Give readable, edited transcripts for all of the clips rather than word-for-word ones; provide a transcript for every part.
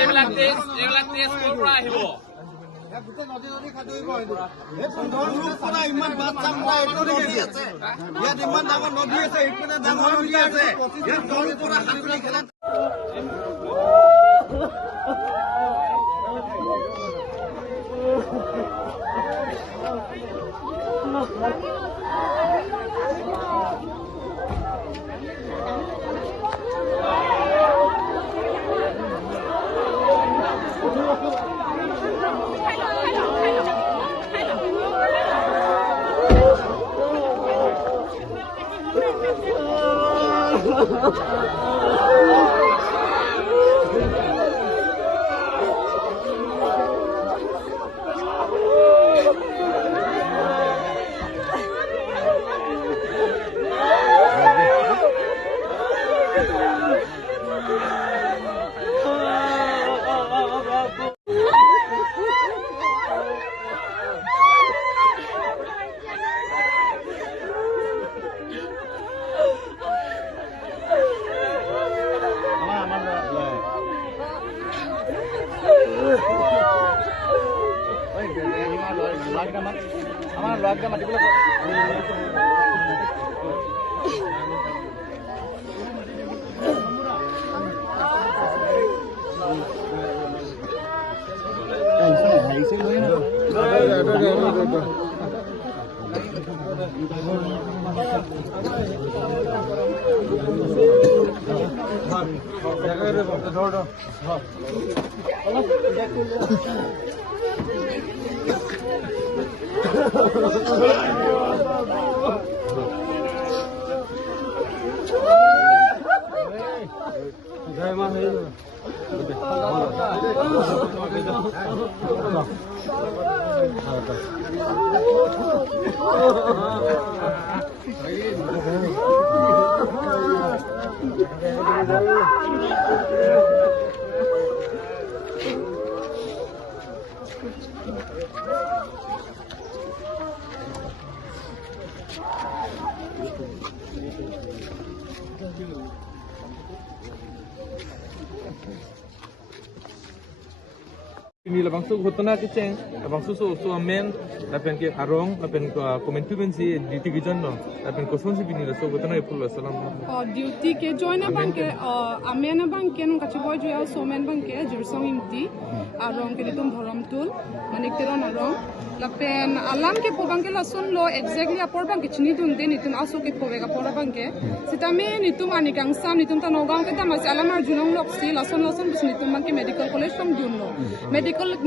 এইবিলাক টেষ্ট ক'ৰ পৰা আহিব? ইমান বাট চাম নদী আছে, ইয়াত ইমান ডাঙৰ নদী আছে, ইপিনে ডাঙৰ নদী আছে, আমার লয়কে মাতিবলৈ জয় মা হয়ে ini labang su hutna ke ceng labang su amen lapen ke arong lapen komen tu bensi duty ke jonno lapen ko son si bini la so hutna epul salam duty ke join bang ke amen bang ke non kachi boy jo so men bang ke jirsong imti arong ke ditum bhoram tul manik teron arong lapen alam ke pobang ke la sun lo exactly apor bang ke chini dun de nitum aso ke pobega pora bang ke sitame nitum anigang sam nitum ta nogang ke ta mas alam ar junong lok si la sun bis nitum bang ke medical college tam dun lo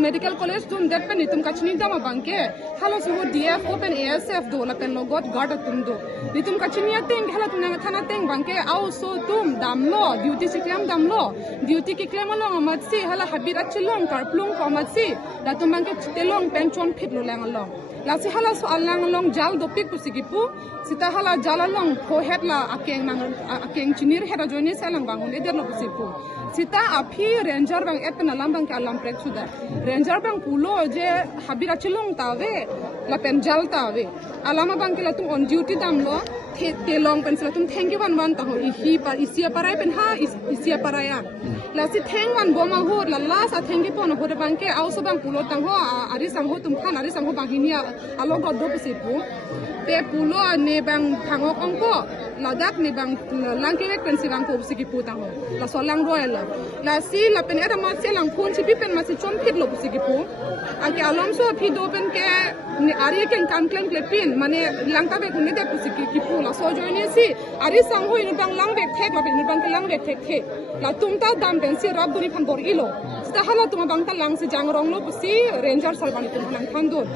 medical college dun det pen nitum kachni dama bang ke hala su df open asf do lapen logot guard atum do nitum kachni ateng hala tunang thana teng bang ke au so tum dam lo duty siklam dam lo duty ke klem lo amat si hala habit achilong karplung ko amat si datum bang ke telong penchon fit lo lang long lasi hala so alang long jal do pik pusigipu sita hala jalalong ko het la akeng chinir hera joini salang bangun eder lo pusipu sita api ranger bang epen alam bang ke alam prek suda ranger bang pulo je habira chilong tawe la pen jal tawe alama bang ke la tum on duty dam lo telong pen sila tum thank you wan ta ho isia parai pen ha isia paraya lasi theng wan boma ho la la sa thank you pon ho bang ke au so bang pulo tang ho ari sang ho tum khan ari sang ho bang hinia alo god do pusipu pe pulo ne bang thangok angko ladak ne bang langke pen silang ko pusipu tang ho la so lang royal la si la pen era ma se lang phun si pen ma si chom phit lo pusipu ake alom so phi do pen ke ni ari ken kan klem klepin mane langta be kunne de pusipu la so joini si ari sang ho ni bang lang be thek la pen bang lang be thek the la tumta dam pen si rab duni phan bor ilo sta hala tuma bang ta lang si jang rong lo pusi ranger salbani tum nang thandun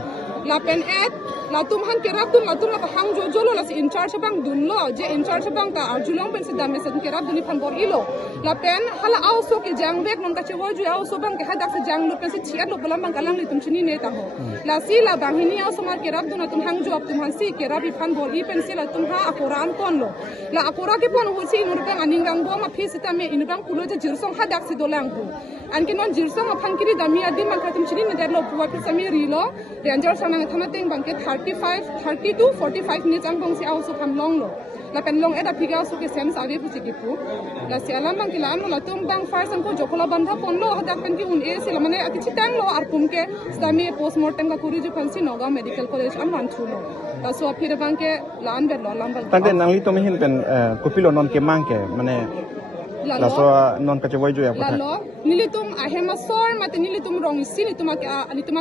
la pen et la tum han kerap dun la tum la hang jo jolo la si in charge bang dun lo je in charge bang ta arjulong pen si dam se kerap duni phan bor ilo la pen hala au so ke jang bek non ka che ho ju au so bang ke hadak se jang lo pen si chiat lo bolam bang kalang ni tum chini ne ta ho la si la bang hini au so mar kerap dun tum hang jo tum han si kerap i phan bor i pen si la tum ha akoran kon lo la akora ke pon ho si nur bang aningang bo ma phi sita me in bang pulo je jirsong hadak si dolang hu anki non jirsong ma phan kiri dami adim ma khatum chini ne der lo puwa pi sami ri lo ranger sanang thana teng bang ke 30 to 45 minutes ang bang si also kan long lo la pen long eta phiga so ke sem sabe pu sikipu la si alam bang kila anu la tum bang first ang ko jokola bandha ponlo hadak pen ki un e sila mane atichi time lo ar pum ke stami postmortem ka kuri ju fansi noga medical college an wan thu lo la so phir bang ke la an be lo lam bangตั้งแต่นางลิตไม่เห็นเป็นกุปิโลนอนเกมมังแกมันเราสนอนกระจายอยู่อย่าง la lo nilitum ahema sor mate nilitum rong isi nitum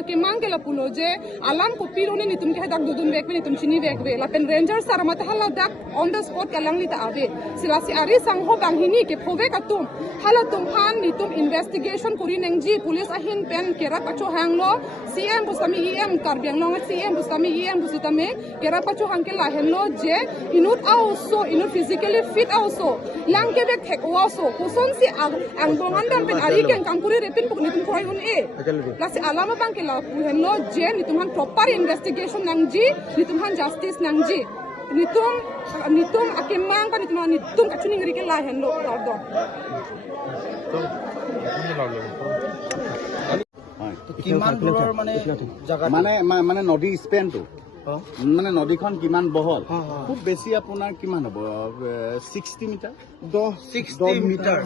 ke mangela puloje alam ko pirone nitum ke dak dudun bek nitum chini bek be la pen ranger sar mate hala dak on the spot kalang lita ave silasi ari sang ho bang hini ke phove katum hala tum han nitum investigation kuri nengji police ahin pen kera pacho hanglo cm busami em karbiang long cm busami em busitame kera pacho hangke la henlo je inut also inut physically fit also lang ke bek thek also kuson si ang bongan dan pen ari ken kampuri repin puk nitum khoi hun e lasi alama bang ke la henlo je nitum han proper investigation nangji nitum han justice nangji nitum akemang pa nitum kachuni ngri ke la henlo do কিমান দূৰৰ মানে নদীৰ স্পেনটো মানে নদীখন কিমান বহল খুব বেছি আপোনাৰ কিমান হ'ব 60 মিটাৰ 60 মিটাৰ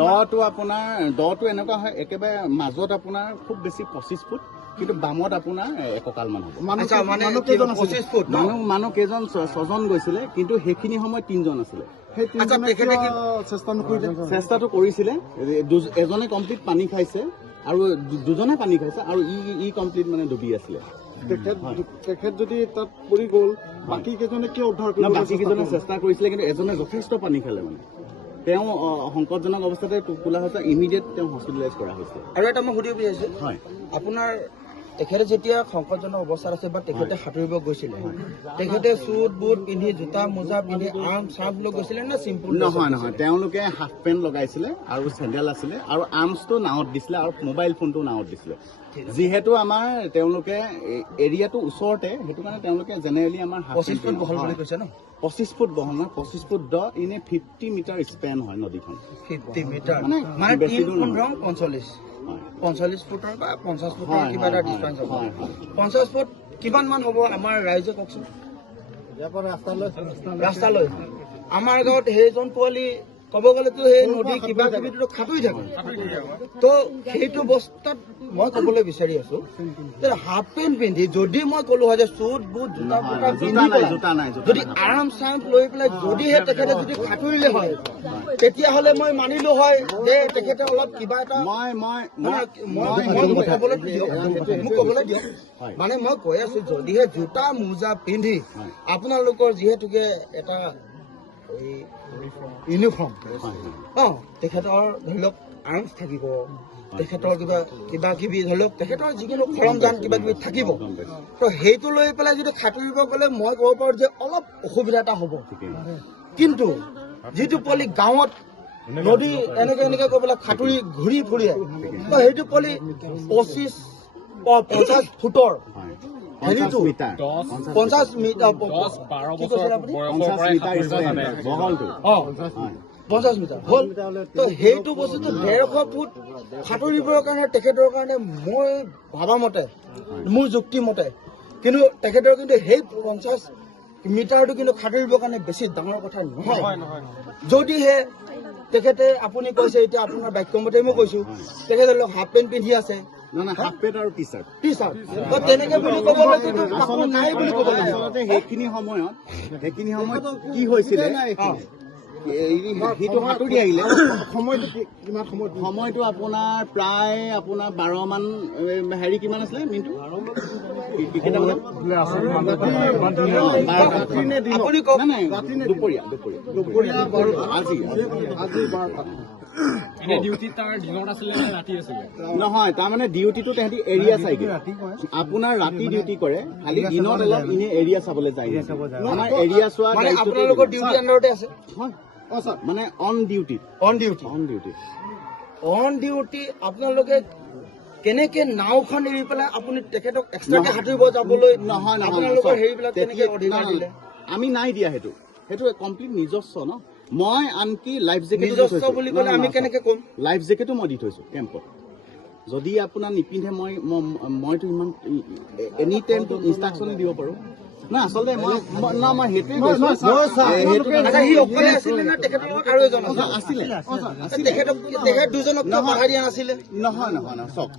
দটো আপোনাৰ দটো এনেকুৱা হয় একেবাৰে মাজত আপোনাৰ খুব বেছি 25 ফুট কিন্তু বামত আপোনাৰ এককালমান হ'ব মানুহ কেইজন 6 জন গৈছিলে কিন্তু সেইখিনি সময় 3 জন আছিলে চেষ্টাটো কৰিছিলে এজনে কমপ্লিট পানী খাইছে আৰু দুজনে পানী খাইছে আৰু ই কমপ্লিট মানে ডুবি আছিলে তেখেত যদি তাত পৰি গ'ল বাকী কেইজনে কিয় উদ্ধাৰ কৰিব বাকী কেইজনে চেষ্টা কৰিছিলে কিন্তু এজনে যথেষ্ট পানী খালে মানে তেওঁ সংকটজনক অৱস্থাতে তোলা হৈছে ইমিডিয়েট তেওঁ হস্পিটেলাইজ কৰা হৈছে আৰু এটা মই সুধিব বিচাৰিছো হয় আপোনাৰ তেখেতে যেতিয়া সংকটজনক অৱস্থাত আছে বা তেখেতে সাঁতুৰিব গৈছিলে তেখেতে চুট বুট পিন্ধি জোতা মোজা পিন্ধি আৰ্ম চাৰ্ভ লৈ গৈছিলে নে চিম্পুল নহয় তেওঁলোকে হাফ পেণ্ট লগাইছিলে আৰু চেণ্ডেল আছিলে আৰু আৰ্মছটো নাৱত দিছিলে আৰু মোবাইল ফোনটো নাৱত দিছিলে যিহেতু আমাৰ তেওঁলোকে এৰিয়াটো ওচৰতে সেইটো কাৰণে তেওঁলোকে জেনেৰেলি আমাৰ 25 ফুট বহল বুলি কৈছে ন 25 ফুট বহল নহয় 25 ফুট দ ইনে 50 মিটাৰ স্পেন হয় নদীখন 50 মিটাৰ মানে বেছি দূৰ নহয় 45 ফুটৰ বা 50 ফুটৰ কিবা এটা ডিফাৰেন্স হ'ব 50 ফুট কিমান মান হ'ব আমাৰ ৰাইজে কওকচোন ইয়াৰ পৰা ৰাস্তালৈ আমাৰ গাঁৱত সেইজন পোৱালি ক'ব গ'লেতো সেই নদী কিবা কিবিটো খাটুই থাকে তো সেইটো অৱস্থাত মই ক'বলৈ বিচাৰি আছো যে হাফ পেণ্ট পিন্ধি যদি মই ক'লো হয় যে চুট বুট জোতা যদি আৰাম চাৰাম লৈ পেলাই যদিহে তেখেতে যদি খাটুৰিলে হয় তেতিয়াহ'লে মই মানিলো হয় যে তেখেতে অলপ কিবা এটা মোক ক'বলৈ দিয়ক মানে মই কৈ আছো যদিহে জোতা মোজা পিন্ধি আপোনালোকৰ যিহেতুকে এটা ইউনিফৰ্ম তেখেতৰ ধৰি লওক আৰ্মছ থাকিব তেখেতৰ কিবা কিবি ধৰি লওক তেখেতৰ যিকোনো সৰঞ্জাম কিবা কিবি থাকিব তো সেইটো লৈ পেলাই যদি সাঁতুৰিব গ'লে মই ক'ব পাৰোঁ যে অলপ অসুবিধা এটা হ'ব কিন্তু যিটো পোৱালি গাঁৱত নদী এনেকে কৈ পেলাই সাঁতুৰি ঘূৰি ফুৰিয়ে তো সেইটো পোৱালি 50 ফুটৰ 50 মিটাৰ হ'ল তো সেইটো বস্তুটো 150 ফুট সাঁতুৰিবৰ কাৰণে তেখেতৰ কাৰণে মই ভাবা মতে মোৰ যুক্তি মতে কিন্তু তেখেতৰ কিন্তু সেই 50 মিটাৰটো কিন্তু সাঁতুৰিবৰ কাৰণে বেছি ডাঙৰ কথা নহয় যদিহে তেখেতে আপুনি কৈছে এতিয়া আপোনাৰ বাক্য মতে মই কৈছো তেখেতে হাফ পেণ্ট পিন্ধি আছে হাফ পেণ্ট আৰু টি চাৰ্ট তেনেকে বুলি ক'বলৈ নাই বুলি ক'ব লাগিব সেইখিনি সময়ত কি হৈছিলে সেইটো সাঁতুৰি আহিলে সময়টো আপোনাৰ প্ৰায় 12 মান হেৰি কিমান আছিলে মিনিটটো নহয় তাৰমানে ডিউটিটো তাহাঁতি এৰিয়া চাইগে আপোনাৰ ৰাতি ডিউটি কৰে খালি দিনত অলপ ইনে এৰিয়া চাবলৈ যায় আমাৰ এৰিয়া চোৱা আপোনালোকৰ ডিউটি আণ্ডাৰতে আছে মানে অন ডিউটি আপোনালোকে কেনেকে নাওখন এৰি পেলাই আপুনি তেখেতক এক্সট্ৰাকে সাঁতুৰিব যাবলৈ আপোনালোকৰ হেৰিবিলাক কেনেকে অধিকাৰ দিলে আমি নাই দিয়া সেইটো কমপ্লিট নিজস্ব ন মই আনকি লাইফ জেকেট নিজস্ব বুলি ক'লে আমি কেনেকে ক'ম লাইফ জেকেটো মই দি থৈছো কেম্পত যদি আপোনাৰ নিপিন্ধে মইতো ইমান এনি টাইম ইনষ্ট্ৰাকশ্যন দিব পাৰোঁ না আচলতে মই সেইটোৱে নহয় চাওক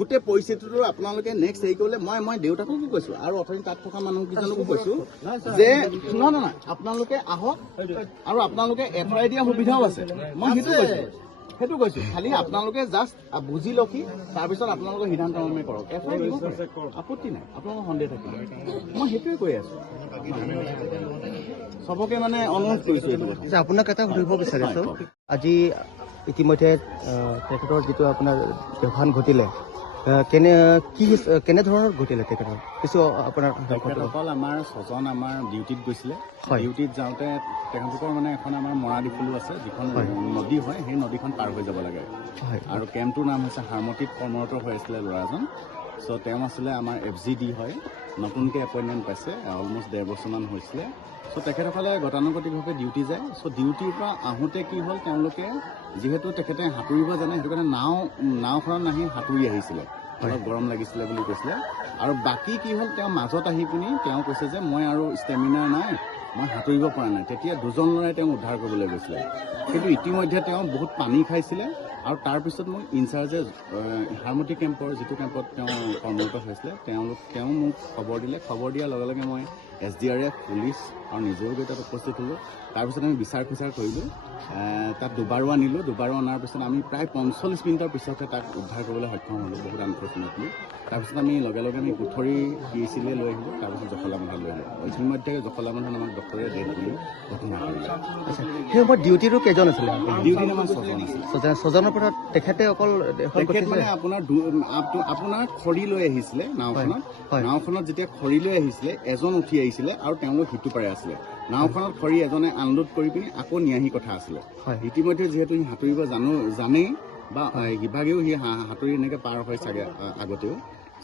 গোটেই পৰিস্থিতিটো আপোনালোকে নেক্সট হেৰি কৰিলে মই দেউতাককো কৈছোঁ আৰু অথনি তাত থকা মানুহকেইজনকো কৈছোঁ যে নহয় আপোনালোকে আহক আৰু আপোনালোকে এফআই দিয়া সুবিধাও আছে মই সেইটো কৈছোঁ খালি আপোনালোকে জাষ্ট বুজি লখি তাৰপিছত আপোনালোকৰ সিদ্ধান্ত মৰ্মে কৰক এফআই দিব আপত্তি নাই আপোনালোকৰ সন্দেহ থাকিব মই সেইটোৱে কৈ আছোঁ চবকে মানে অনুৰোধ কৰিছোঁ এইটো কথা আপোনাক এটা সুধিব বিচাৰিছোঁ আজি ইতিমধ্যে তেখেতৰ যিটো আপোনাৰ দেহান ঘটিলে কেনেধৰণৰ ঘটিলে তেখেতৰ কিছু আপোনাৰ তেখেতসকল আমাৰ 6জন আমাৰ ডিউটিত গৈছিলে ডিউটিত যাওঁতে তেখেতলোকৰ মানে এখন আমাৰ মৰাদিফুলো আছে যিখন নদী হয় সেই নদীখন পাৰ হৈ যাব লাগে আৰু কেম্পটোৰ নাম হৈছে হাৰমতিত কৰ্মৰত হৈ আছিলে ল'ৰাজন চ' তেওঁ আছিলে আমাৰ FGD হয় নতুনকৈ এপইণ্টমেণ্ট পাইছে অলমষ্ট 1.5 বছৰমান হৈছিলে চ' তেখেতসকলে গতানুগতিকভাৱে ডিউটি যায় চ' ডিউটিৰ পৰা আহোঁতে কি হ'ল তেওঁলোকে যিহেতু তেখেতে সাঁতুৰিব জানে সেইটো কাৰণে নাওখনত নাহি সাঁতুৰি আহিছিলে অলপ গৰম লাগিছিলে বুলি কৈছিলে আৰু বাকী কি হ'ল তেওঁ মাজত আহি পিনি তেওঁ কৈছে যে মই আৰু ষ্টেমিনাৰ নাই মই সাঁতুৰিব পৰা নাই তেতিয়া 2জন ল'ৰাই তেওঁক উদ্ধাৰ কৰিবলৈ গৈছিলে কিন্তু ইতিমধ্যে তেওঁ বহুত পানী খাইছিলে আৰু তাৰপিছত মোক ইনচাৰ্জে হাৰমতি কেম্পৰ যিটো কেম্পত তেওঁ কৰ্মৰত হৈছিলে তেওঁ মোক খবৰ দিয়াৰ লগে লগে মই SDRF পুলিচ আৰু নিজৰ গৈ তাত উপস্থিত হ'লোঁ তাৰপিছত আমি বিচাৰ খোচাৰ কৰিলোঁ তাত দুবাৰো আনিলোঁ দুবাৰো অনাৰ পিছত আমি প্ৰায় 45 মিনিটৰ পিছতহে তাক উদ্ধাৰ কৰিবলৈ সক্ষম হ'লোঁ বহুত আনফৰ্চুনেটলি তাৰপিছত আমি লগে আমি পুথৰি PHC লৈ আহিলোঁ তাৰপিছত জখলাবন্ধা লৈ আহিলোঁ ইতিমধ্যে জখলাবন্ধা আমাক ডক্টৰে ডেট বুলি ঘটনা কৰিলে সেই সময়ত ডিউটিটো কেইজন আছিলে ডিউটি আমাৰ 6জন আছিলে 6জনৰ পৰা তেখেতে অকল মানে আপোনাৰ খৰি লৈ আহিছিলে নাওখনত যেতিয়া খৰি লৈ আহিছিলে এজন উঠি আহিছিলে আৰু তেওঁলোক সিটো পাৰে আছিলে নাওখনত খৰি এজনে আনলোড কৰি পিনি আকৌ নিয়াহি কথা আছিলে ইতিমধ্যে যিহেতু সি সাঁতুৰিব জানেই বা ইভাগেও সি সাঁতুৰি এনেকৈ পাৰ হয় চাগে আগতেও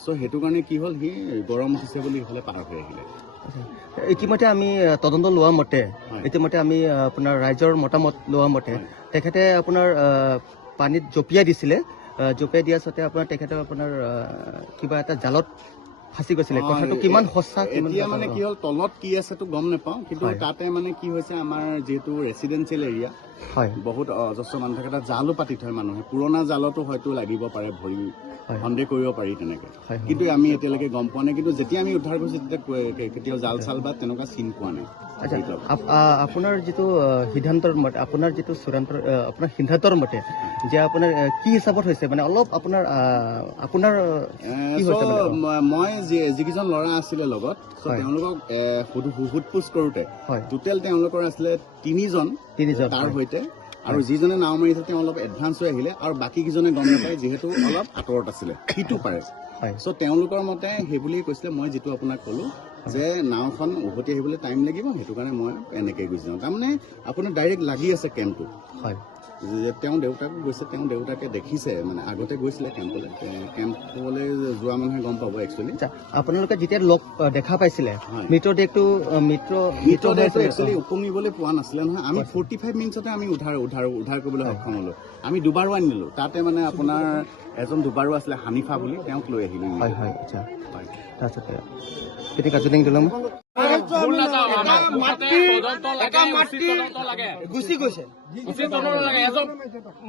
চ' সেইটো কাৰণে কি হ'ল সি গৰম উঠিছে বুলি হ'লে পাৰ হৈ আহিলে ইতিমধ্যে আমি তদন্ত লোৱা মতে ইতিমধ্যে আমি আপোনাৰ ৰাইজৰ মতামত লোৱা মতে তেখেতে আপোনাৰ পানীত জঁপিয়াই দিছিলে জঁপিয়াই দিয়াৰ সত্ত্বে আপোনাৰ তেখেতে আপোনাৰ কিবা এটা জালত ফাঁচি গৈছিলে কথাটো কিমান সঁচা এতিয়া মানে কি হ'ল তলত কি আছেতো গম নাপাওঁ কিন্তু তাতে মানে কি হৈছে আমাৰ যিহেতু ৰেচিডেঞ্চিয়েল এৰিয়া বহুত অজস্ৰ মানুহ থাকে তাত জালো পাতি থয় মানুহে পুৰণা জালতো হয়তো লাগিব পাৰে ভৰি সন্দেহ কৰিব পাৰি তেনেকৈ কিন্তু আমি এতিয়ালৈকে গম পোৱা নাই কিন্তু যেতিয়া আমি উদ্ধাৰ কৰিছোঁ তেতিয়া কেতিয়াও জাল চাল বা তেনেকুৱা চিন পোৱা নাই আপোনাৰ যিটো সিদ্ধান্তৰ মতে আপোনাৰ যিটো চূড়ান্তৰ আপোনাৰ সিদ্ধান্তৰ মতে যে আপোনাৰ কি হিচাপত হৈছে মানে অলপ আপোনাৰ মই যিকেইজন ল'ৰা আছিলে লগত তেওঁলোকক সোধ-পোছ কৰোঁতে টোটেল তেওঁলোকৰ আছিলে 3জন তাৰ সৈতে আৰু যিজনে নাও মাৰিছে তেওঁ অলপ এডভান্স হৈ আহিলে আৰু বাকী কেইজনে গম নাপায় যিহেতু অলপ আঁতৰত আছিলে সিটো পাৰে চ' তেওঁলোকৰ মতে সেই বুলিয়ে কৈছিলে মই যিটো আপোনাক ক'লোঁ যে নাওখন উভতি আহিবলৈ টাইম লাগিব সেইটো কাৰণে মই এনেকৈ গুচি যাওঁ তাৰমানে আপোনাৰ ডাইৰেক্ট লাগি আছে কেম্পটো যে তেওঁ দেউতাকো গৈছে তেওঁ দেউতাকে দেখিছে মানে আগতে গৈছিলে কেম্পলৈ যোৱা মানুহে গম পাব একচুৱেলি আপোনালোকে যেতিয়া লগ দেখা পাইছিলে মৃতদেহটো একচুৱেলি উপঙিবলৈ পোৱা নাছিলে নহয় আমি 45 মিনিটতে আমি উদ্ধাৰ কৰিবলৈ সক্ষম হ'লোঁ আমি দুবাৰো আনিলোঁ তাতে মানে আপোনাৰ এজন দুবাৰো আছিলে হানিফা বুলি তেওঁক লৈ আহিলোঁ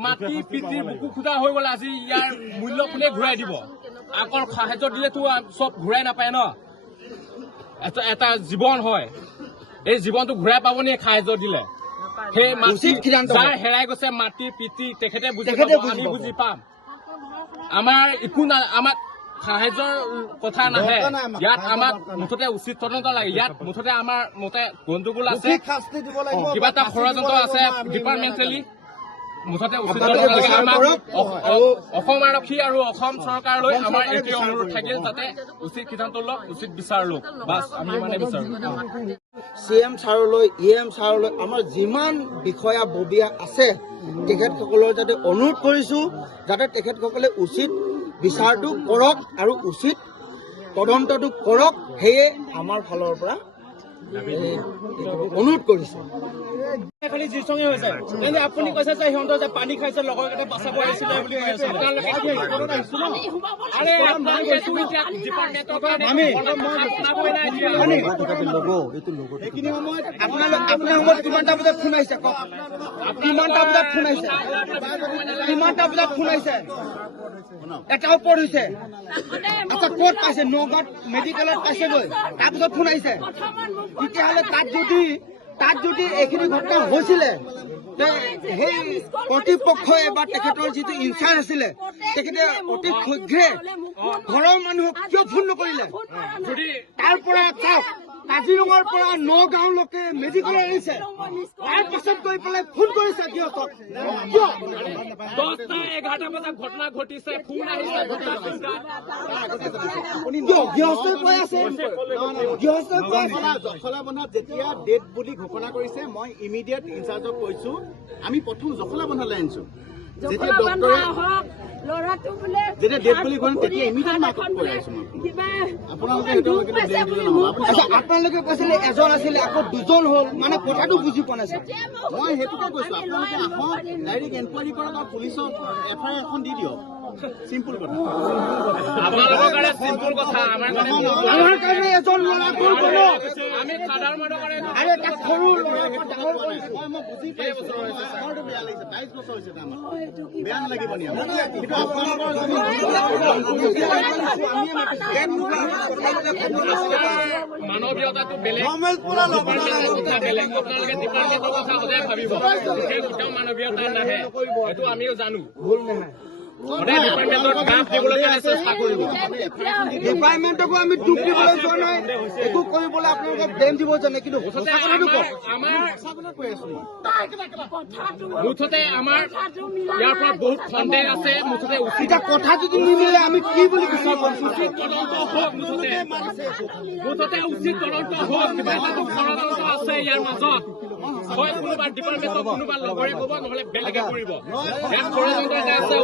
মাটি পিতৃ বুকু খুটা হৈ গ'লে আজি ইয়াৰ মূল্য কোনে ঘূৰাই দিব আকৌ সাহায্য দিলেতো চব ঘূৰাই নাপায় ন এটা জীৱন হয় এই জীৱনটো ঘূৰাই পাব নে সাহায্য দিলে সেই মাটি যাৰ হেৰাই গৈছে মাটি পিতৃ তেখেতে বুজি পাব আমি বুজি পাম আমাৰ একো আমাক সাহায্যৰ কথা নাহে ইয়াত আমাক মুঠতে উচিত তদন্ত লাগে ইয়াত মুঠতে আমাৰ মতে গণ্ডগোল আছে কিবা এটা ষড়যন্ত্ৰ আছে ডিপাৰ্টমেণ্টেলি মুঠতে উচিত তদন্ত লাগে আমাক অসম আৰক্ষী আৰু অসম চৰকাৰলৈ আমাৰ এইটো অনুৰোধ থাকিল যাতে উচিত সিদ্ধান্ত লওক উচিত বিচাৰ লওক বাছ আমি মানে বিচাৰোঁ CM ছাৰলৈ EM ছাৰলৈ আমাৰ যিমান বিষয়া ববীয়া আছে তেখেতসকলৰ যাতে অনুৰোধ কৰিছোঁ যাতে তেখেতসকলে উচিত বিচাৰটো কৰক আৰু উচিত তদন্তটো কৰক সেয়ে আমাৰ ফালৰ পৰা অনুৰোধ কৰিছে। খালি জিৰচঙে হৈছে এনে আপুনি কৈছে যে সিহঁতৰ যে পানী খাইছে লগৰ কেইটা বচাব আহিছিলে বুলি কৈ আছে আপোনালোকে কি আৰে আপোনালোকেতো এতিয়া ডিপাৰ্টমেণ্টৰ কাৰণে আপোনালোকে নাই দিয়া এইখিনি সময়ত আপোনাৰ সময়ত কিমানটা বজাত ফোন আহিছে কওক? কিমানটা বজাত ফোন আহিছে? কিমানটা বজাত ফোন আহিছে? এটা ওপৰত হৈছে। আচ্ছা ক'ত পাইছে? নগাঁৱত মেডিকেলত পাইছেগৈ, তাৰপিছত ফোন আহিছে। তেতিয়াহ'লে তাত যদি এইখিনি ঘটনা হৈছিলে সেই কৰ্তৃপক্ষই বা তেখেতৰ যিটো ইনচাৰ্জ আছিলে তেখেতে অতি শীঘ্ৰে ঘৰৰ মানুহক কিয় ফোন নকৰিলে? তাৰ পৰা চাওক কাজিৰঙাৰ পৰা নগাঁওলৈকে মেডিকেল আনিছে, তাৰ পাছত গৈ পেলাই ফোন কৰিছে গৃহস্থক। কিয় 10টা-11টা বজাত ঘটনা ঘটিছে ফোন আহিছে গৃহস্থই কৈ আছে? গৃহস্থই কৈ আছে জখলা বন্ধাত যেতিয়া ডেট বুলি ঘোষণা কৰিছে মই ইমিডিয়েট ইনচাৰ্জক কৈছো আমি প্ৰথম জখলা বন্ধালৈ আনিছো। যেতিয়া ডক্টৰে যেতিয়া ডেট বুলি ঘোষণা তেতিয়া ইমিডিয়েট মাকক কৈ আছো আপোনালোকে আপোনালোকে কৈছিলে এজন আছিলে আকৌ দুজন হ'ল, মানে কথাটো বুজি পোৱা নাছিল। মই সেইটোকে কৈছো আপোনালোকে আহক ডাইৰেক্ট এনকুৱাৰী কৰক আৰু পুলিচক এফআইআৰ এখন দি দিয়ক। চিম্পুল কথা। আপোনালোকৰ কাৰণে চিম্পুল কথা আমাৰ কাৰণে এজন ল'ৰা গ'ল গ'ল। আমি সাধাৰণ মানুহৰ কাৰণে আৰু এটা সৰু ল'ৰা ডাঙৰ কৰিছে। মই বুজি পাইছো আমাৰতো বেয়া লাগিছে 22 বছৰ হৈছে আমাৰ বেয়া নালাগিব নি কিন্তু আপোনালোকৰ মানৱীয়তাটো বেলেগ বেলেগ আপোনালোকে ডিপাৰ্টমেণ্টৰ কথা সদায় ভাবিব সেই কেতিয়াও মানৱীয়তা নাহে এইটো আমিও জানো সদায় ডিপাৰ্টমেণ্টৰ গাফ দিবলৈ কাৰণে চেষ্টা কৰিব ডিপাৰ্টমেণ্টকো আমি দুখ দিবলৈ যোৱা নাই, একো কৰিবলৈ আপোনালোকক ব্লেম দিব জানে, কিন্তু মুঠতে আমাৰ ইয়াৰ পৰা বহুত সন্দেহ আছে। মুঠতে এতিয়া কথা যদি নিমিলে আমি কি বুলি বিচাৰ কৰিছো? উচিত তদন্ত হওক মুঠতে উচিত তদন্ত হওক। কিবা এটাতো ষড়যন্ত্ৰ আছে ইয়াৰ মাজত। হয় কোনোবা ডিপাৰ্টমেণ্টৰ কোনোবা লগৰে ক'ব নহ'লে বেলেগে কৰিব। ইয়াত ষড়যন্ত্ৰ এটা আছে